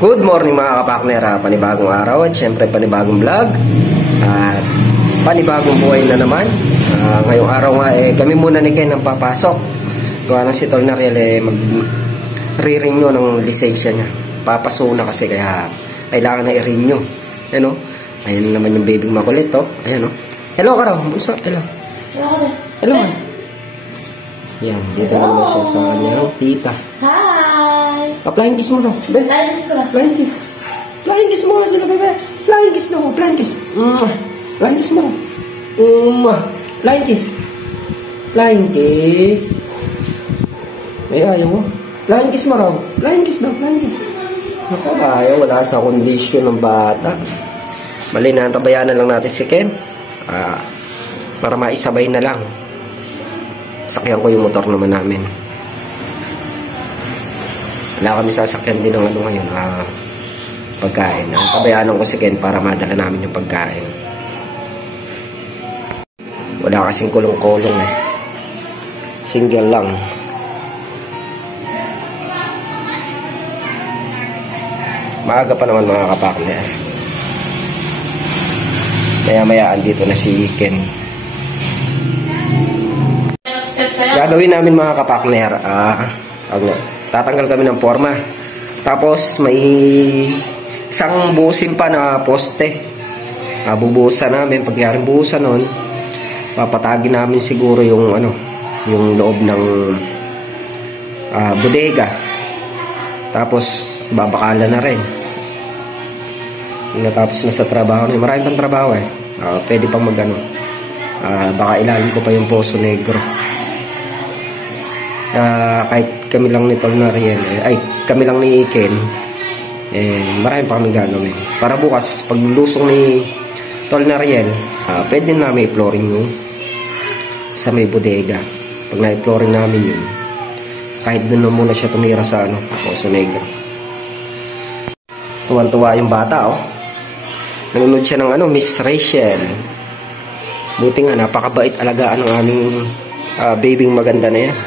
Good morning mga kapakner, panibagong araw at syempre panibagong vlog at panibagong buhay na naman. Ngayong araw nga kami muna ni Ken ang papasok. Gawa ng si Tol Nariel re-renew ng lisensya niya. Papaso na kasi kaya kailangan na i-renew. Ayan o, ayan naman yung baby makulit o. Ayan o. Hello ka raw, bunso. Hello. Hello. Yan, dito naman siya sa kanyang tita. Hi! Flying kiss mo raw. Flying kiss mo. Flying kiss. Flying kiss mo sila, bebe. Flying kiss na mo. Flying kiss. Flying kiss mo. Flying kiss. Flying kiss. Ay, ayaw mo. Flying kiss mo raw. Flying kiss daw. Flying kiss. Ako, ayaw. Wala sa kondisyon ng bata. Mali na, tabayanan lang natin si Ken. Para maisabay na lang. Sakyan ko yung motor naman namin. Wala kami sasakyan din ng ano ngayon, pagkain. Tabayanan ko si Ken para madala namin yung pagkain. Wala kasing kulong-kulong eh. Single lang. Maaga pa naman mga kapakner. Maya-mayaan dito na si Ken. Gagawin namin mga kapakner, tatanggal kami ng forma. Tapos may isang buhusin pa na poste. Bubuhusan namin. Pagyaring buhusan nun, papatagin namin siguro yung yung loob ng bodega. Tapos babakala na rin. Natapos na sa trabaho. Marami pang trabaho eh. Pwede pang baka ilalim ko pa yung Poso Negro. Kahit kami lang ni Tol Nariel, kami lang ni Ken, marami pa kami gagawin. Para bukas, pag lusong ni Tol Nariel, pwede namin i-flooring yun sa may bodega. Pag na-flooring namin yun, kahit doon na muna siya tumira sa Poso Negro. Tuwan-tuwa yung bata, oh. Nanonood siya ng Miss Rachel. Buti nga, napakabait alagaan ng aming babying maganda na yan.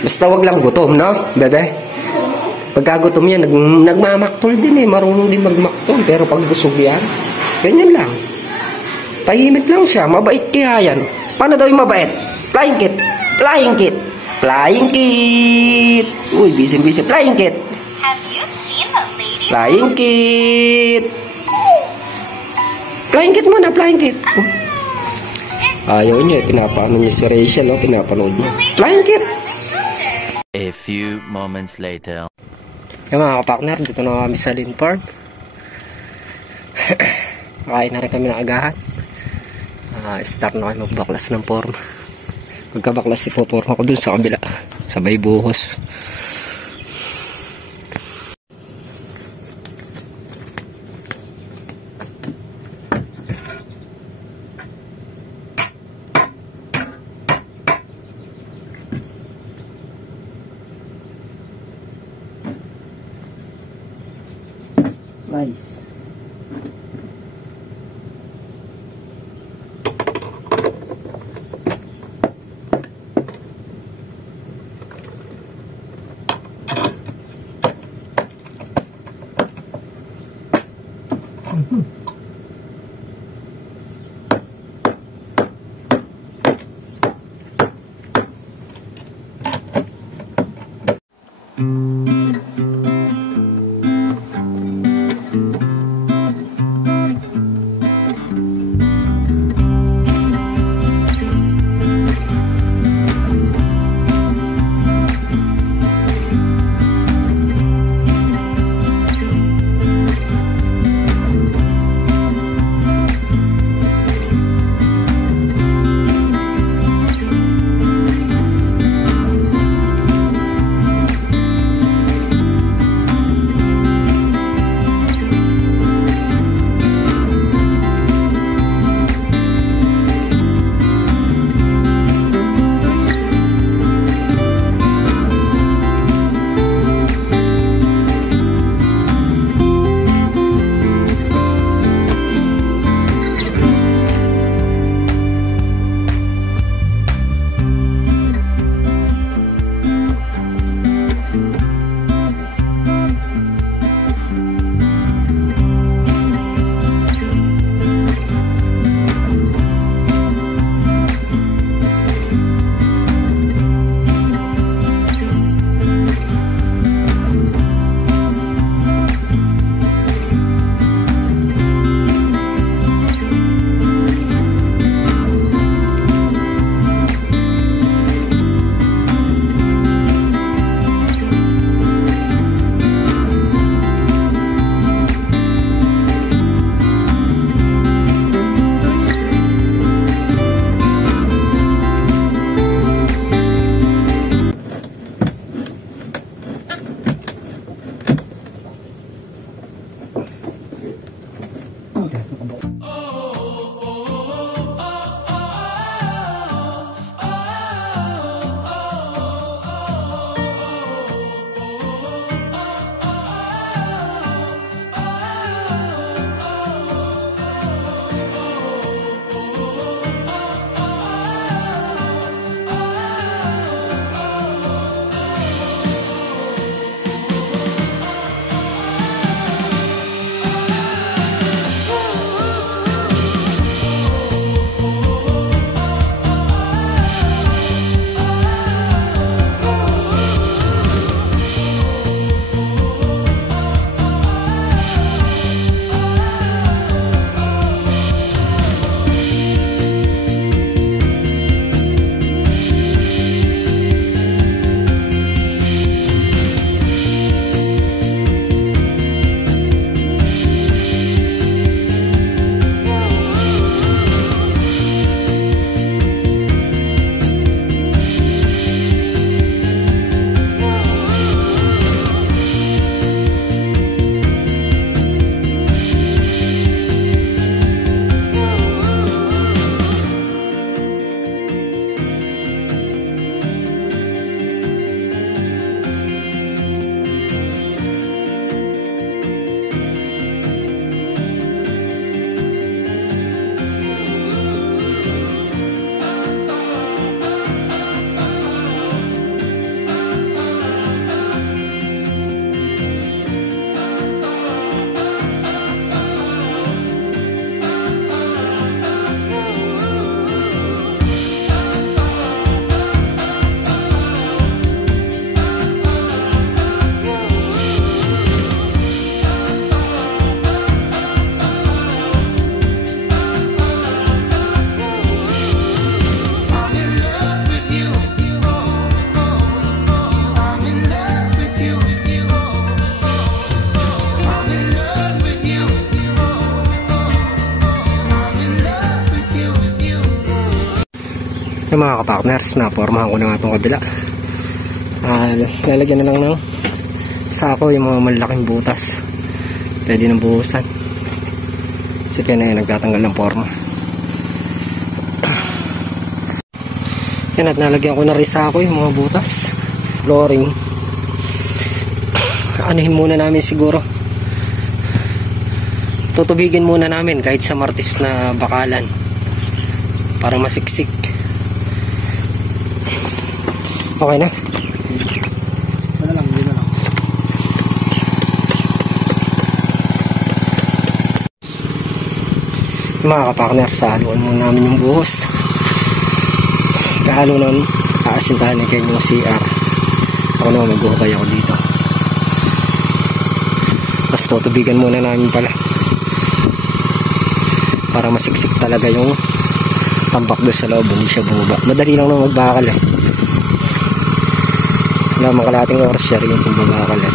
Basta wag lang gutom, no, bebe? Pagka gutom yan, nagmamaktol din eh. Marunong din magmaktol. Pero pag busog yan, ganyan lang. Tahimik lang siya. Mabait kaya yan. Paano daw yung mabait? Flying kit. Flying kit. Flying kit. Uy, busy-busy. Flying kit. Have you seen the lady? Flying kit. Flying kit muna, flying kit. Ayaw niya, pinapaano niya si Rachel, no? Pinapanood niya. Flying kit. A few moments later. Yung mga kapakner, dito na kami sa Lynn Park. Kain na rin kami ng agahan. Start na kami magbaklas ng forma. Pagkabaklas, ipoporma ko dun sa kabila. Sabay buhos. Nice. Yung mga kapartners, napormahan ko na nga itong kabila. Lalagyan na lang ng sako yung mga malaking butas. Pwede nang buhusan. Kasi kaya na nagtatanggal ng forma. Yan, at nalagyan ko na rin sako yung mga butas. Flooring. Anuhin muna namin siguro. Tutubigin muna namin kahit sa martis na bakalan para masiksik. Okay na? Wala lang, hindi na lang. Mga kapartner, sahaluan muna namin yung buhos. Kahalo nun, aasintahan ni Ken yung CR. Ako naman mag-uhukay ako dito. Tapos tutubigan muna namin pala para masiksik talaga yung tampak doon sa loob, hindi siya bumaba. Madali lang naman magbakal eh. Wala mang kalating oras siya rin yung pagbabakal eh.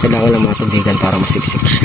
Kailangan lang matubigan para masiksik siya.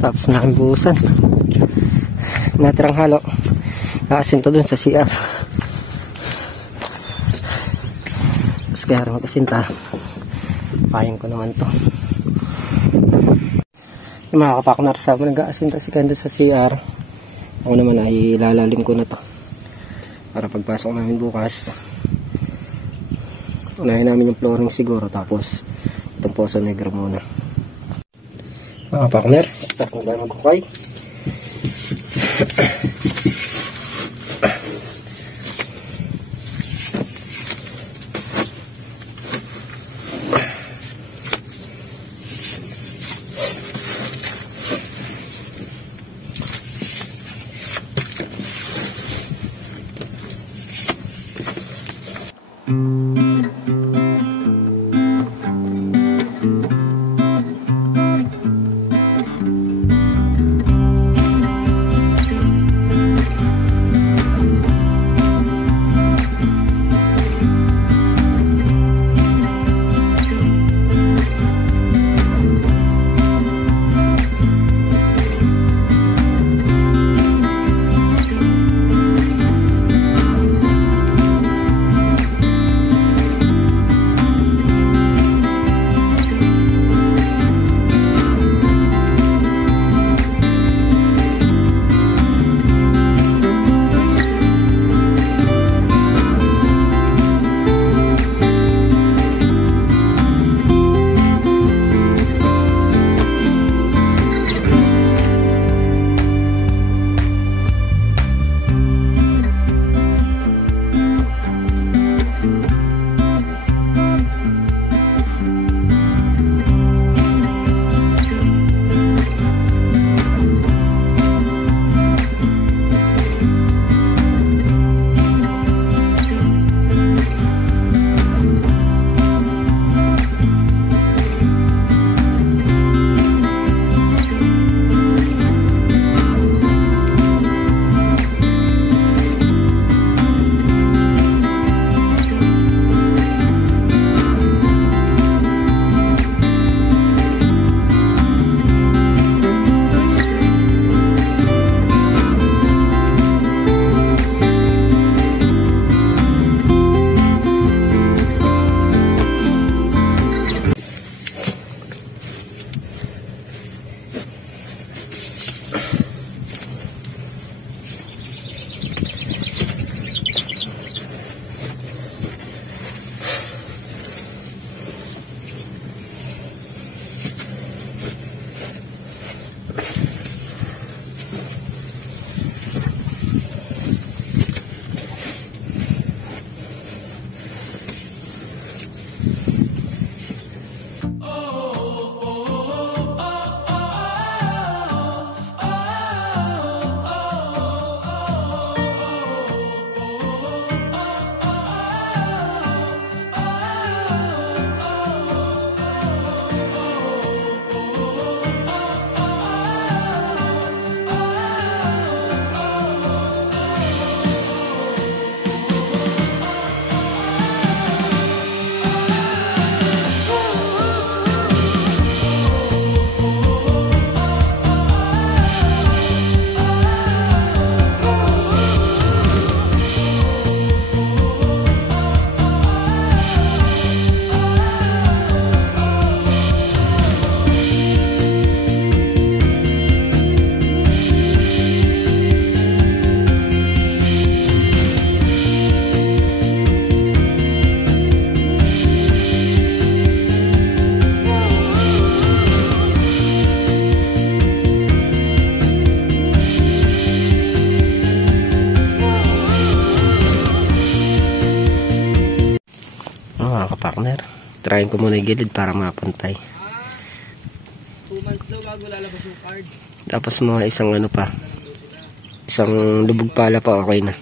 Tapos na aking buhusan. Natirang halo. Nakasinta dun sa CR. Tapos kaya rin makasinta. Payang ko naman to. Yung mga kapaknar sa nag-aasinta si Kendo sa CR. Ako naman ay ilalalim ko na to. Para pagpasok namin bukas. Unahin namin yung flooring siguro. Tapos itong Poso Negro muna. Mga kapaknar, start na tayo magkukay. Partner, trying ko muna yung gilid para mapantay. 2 months daw bago lalabas yung card. Tapos mga isang ano pa, isang lubog pala pa, okay na.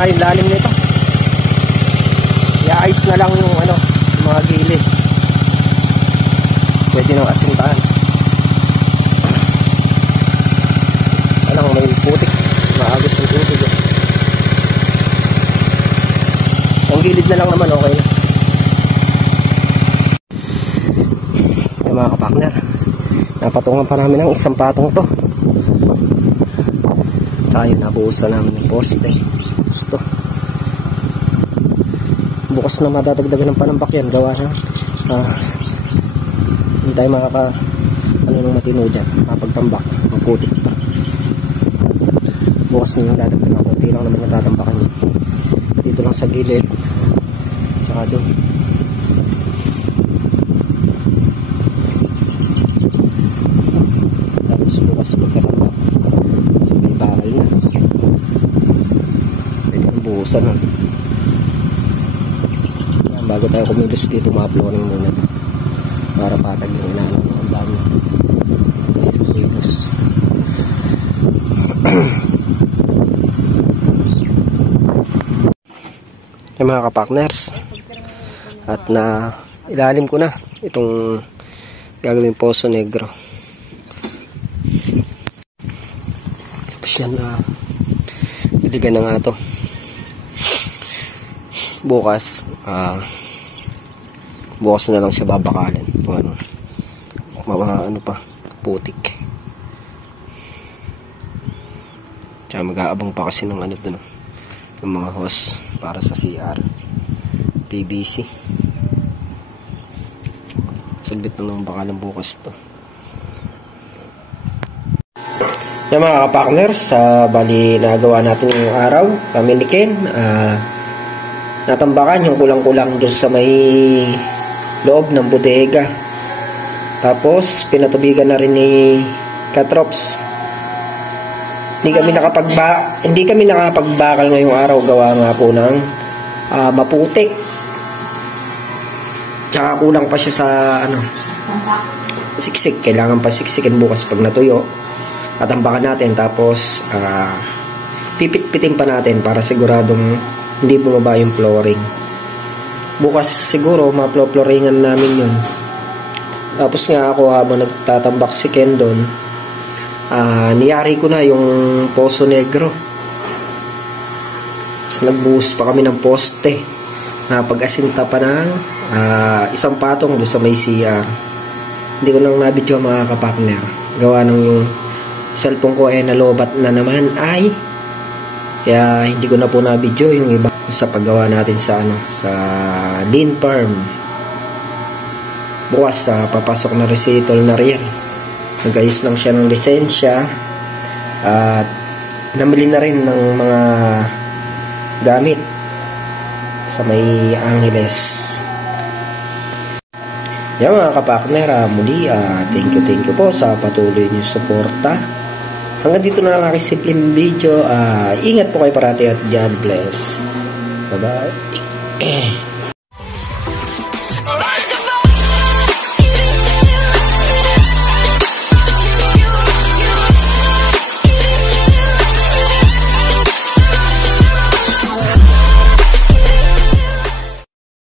nga yung lalim nito. I-ayos na lang yung ano, yung mga gilid. Pwede nang asintahan. Alam mo, may putik. Maagot yung putik. Ang gilid na lang naman, okay na. Yung mga kapakner, napatungan pa namin ng isang patong to. Tayo, nabuhusan namin ng poste. Gusto. Bukas na madadagdagan ng panambak yan. Gawa na. Hindi tayo makaka ano nung matino dyan. Kapagtambak. Maputik pa. Bukas na yung dadagdagan. Kunti lang naman natatambakan yun. Dito lang sa gilid. Tsaka doon. Tapos bukas magkatambak. Kasi may bakal na. Pwede kang buhusan nun. Bago tayo kumilos dito, ma-flooring muna para patag yung inaano ang dami kumilos. Yung mga kapakners, at na ilalim ko na itong gagawing Poso Negro. Tapos yan na diligan na nga to. Bukas bukas na lang siya babakalin. Ano, ano pa, putik. Tsaka mag-aabang pa kasi ng ano dun, ng mga hose para sa CR. PVC. Saglit na lang bakalan bukas to. Yung mga kapakners, bali nagawa natin yung araw. Kami ni Ken, natambakan yung kulang-kulang doon sa may loob ng bodega. Tapos pinatubigan na rin ni Katrops. Hindi kami nakapagbakal ngayong araw, gawa nga po ng maputik. Tsaka kulang pa siya sa ano, siksik. Kailangan pa siksikin bukas pag natuyo. Tatambakan natin, tapos pipit-pitin pa natin para siguradong hindi bumaba yung flooring. Bukas siguro ma-flooringan namin yun. Tapos nga ako, habang nagtatambak si Ken doon, niyari ko na yung Poso Negro. Tapos nagbuhos pa kami ng poste. Pag-asinta pa ng isang patong doon sa may CR. Hindi ko nang nabidyo mga kapakner. Gawa ng yung cellphone ko nalobat na naman ay kaya hindi ko na po nabidyo yung iba sa paggawa natin sa ano, sa Dean Farm. Bukas papasok na resitol na riyan. Nag-ayos lang siya ng lisensya at namili na rin ng mga gamit sa may Angeles. Yan mga kapakner, muli thank you po sa patuloy niyo suporta. Hanggang dito na lang aking simpleng video. Ingat po kayo parati at God bless. Bye-bye.